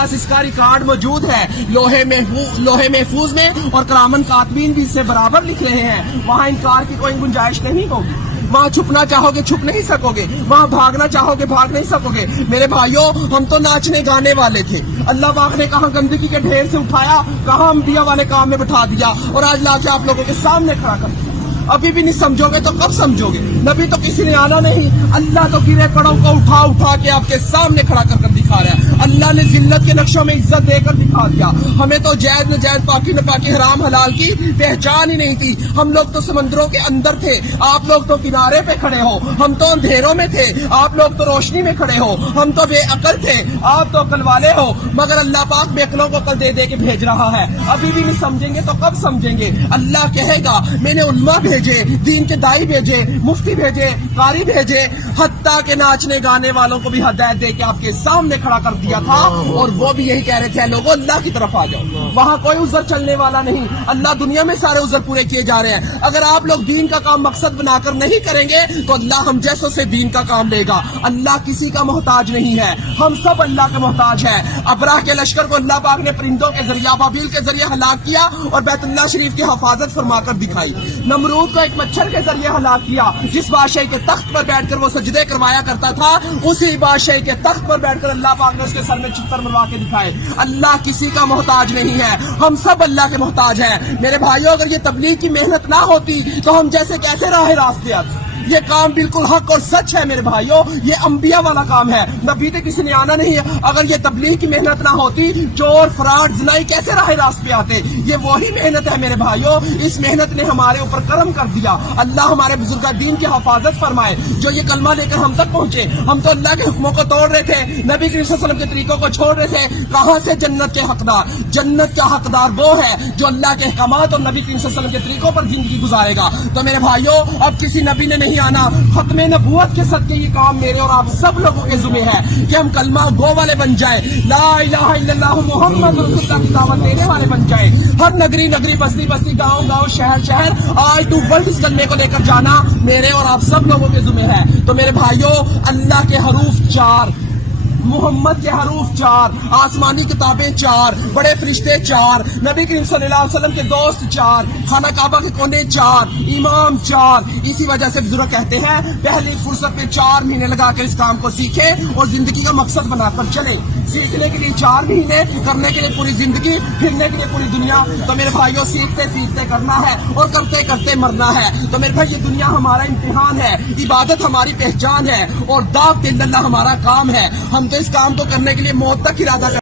पास इसका रिकॉर्ड मौजूद है, लोहे महफूज में, और करामन कातबीन भी इससे बराबर लिख रहे हैं। वहाँ इनकार की कोई गुंजाइश नहीं होगी। वहाँ छुपना चाहोगे छुप नहीं सकोगे, वहाँ भागना चाहोगे भाग नहीं सकोगे। मेरे भाइयों, हम तो नाचने गाने वाले थे, अल्लाह पाक ने कहाँ गंदगी के ढेर से उठाया, कहाँ अंबिया वाले काम में बिठा दिया, और आज लाके आप लोगों के सामने खड़ा कर दिया। अभी भी नहीं समझोगे तो कब समझोगे? नबी तो किसी ने आना नहीं, अल्लाह तो गिरे कड़ों को उठा उठा के आपके सामने खड़ा कर दिखा रहा है। अल्लाह ने जिल्लत के नक्शों में इज्जत देकर दिखा दिया। हमें तो जायज नजायज पाकी न पाकी हराम हलाल की पहचान ही नहीं थी। हम लोग तो समंदरों के अंदर थे, आप लोग तो किनारे पे खड़े हो। हम तो अंधेरों में थे, आप लोग तो रोशनी में खड़े हो। हम तो बेअकल थे, आप तो अकल वाले हो। मगर अल्लाह पाक बेअकलों को अकल दे दे के भेज रहा है। अभी भी नहीं समझेंगे तो कब समझेंगे? अल्लाह कहेगा मैंने उल्मा भेजे, दीन के दाई भेजे, मुफ्ती भेजे, कारी भेजे, हत्ता के नाचने गाने वालों को भी हदायत दे के आपके सामने खड़ा कर दिया था, और वो भी यही कह रहे थे लोगों अल्लाह की तरफ आ जाओ। वहाँ कोई उज़र चलने वाला नहीं, अल्लाह दुनिया में सारे उज़र पूरे किए जा रहे हैं। अगर आप लोग दीन का काम मकसद बनाकर नहीं करेंगे तो अल्लाह हम जैसों से दीन का काम लेगा। अल्लाह किसी का मोहताज नहीं है, हम सब अल्लाह के मोहताज है। अबराह के लश्कर को अल्लाह पाक ने परिंदों के जरिए अबाबील के जरिए हलाक किया और बैतुल्लाह शरीफ की हिफाजत फरमाकर दिखाई। नमरूद को एक मच्छर के जरिए हलाक किया, जिस बादशाह के तख्त पर बैठकर वो सजदे करवाया करता था, उसी बादशाह के तख्त पर बैठकर अल्लाह पाक ने उसके सर में चित्तर मरवा के दिखाए। अल्लाह किसी का मोहताज नहीं है, हम सब अल्लाह के मोहताज हैं। मेरे भाइयों, अगर ये तबलीग की मेहनत ना होती तो हम जैसे कैसे राह रास्ते आते? ये काम बिल्कुल हक और सच है मेरे भाइयों, ये अंबिया वाला काम है, नबी तक किसी ने आना नहीं है। अगर ये तबलीग की मेहनत ना होती, चोर फराड जिनाई कैसे राह रास्त पे आते? ये वही मेहनत है मेरे भाइयों, इस मेहनत ने हमारे ऊपर करम कर दिया। अल्लाह हमारे बुजुर्ग दीन की हिफाजत फरमाए, जो ये कलमा लेकर हम तक पहुंचे। हम तो अल्लाह के हुक्मों को तोड़ रहे थे, नबी करीम सल्लल्लाहु अलैहि वसल्लम के तरीकों को छोड़ रहे थे। कहाँ से जन्नत के हकदार? जन्नत का हकदार वो है जो अल्लाह के अहकामात और नबी करीम सल्लल्लाहु अलैहि वसल्लम के तरीकों पर जिंदगी गुजारेगा। तो मेरे भाइयों, अब किसी नबी ने नहीं आना, खत्मे नबूवत के सदके ये काम मेरे और आप सब लोगों के जुम्मे है कि हम कलमा गो वाले बन जाए, ला इलाहा इल्लल्लाह मुहम्मद रसूलुल्लाह की दावत देने वाले बन जाए। हर नगरी नगरी, बस्ती बस्ती, गांव गांव, शहर शहर, ऑल टू वर्ल्ड इस कलमे को लेकर जाना मेरे और आप सब लोगों के जुम्मे है। तो मेरे भाइयों, अल्लाह के हरूफ 4, मुहम्मद के हरूफ 4, आसमानी किताबें 4, बड़े फरिश्ते 4, नबी करीम सल्लल्लाहु अलैहि वसल्लम के दोस्त 4, खाना काबा के कोने 4, इमाम 4। इसी वजह से बुजुर्ग कहते हैं पहली फुर्सत में 4 महीने लगाकर इस काम को सीखे और जिंदगी का मकसद बनाकर चले। सीखने के लिए 4 महीने, करने के लिए पूरी जिंदगी, फिरने के लिए पूरी दुनिया। तो मेरे भाइयों, सीखते सीखते करना है और करते करते मरना है। तो मेरे भाई, ये दुनिया हमारा इम्तिहान है, इबादत हमारी पहचान है और दाव दिल्लल्लाह हमारा काम है। हम तो इस काम को करने के लिए मौत तक इरादा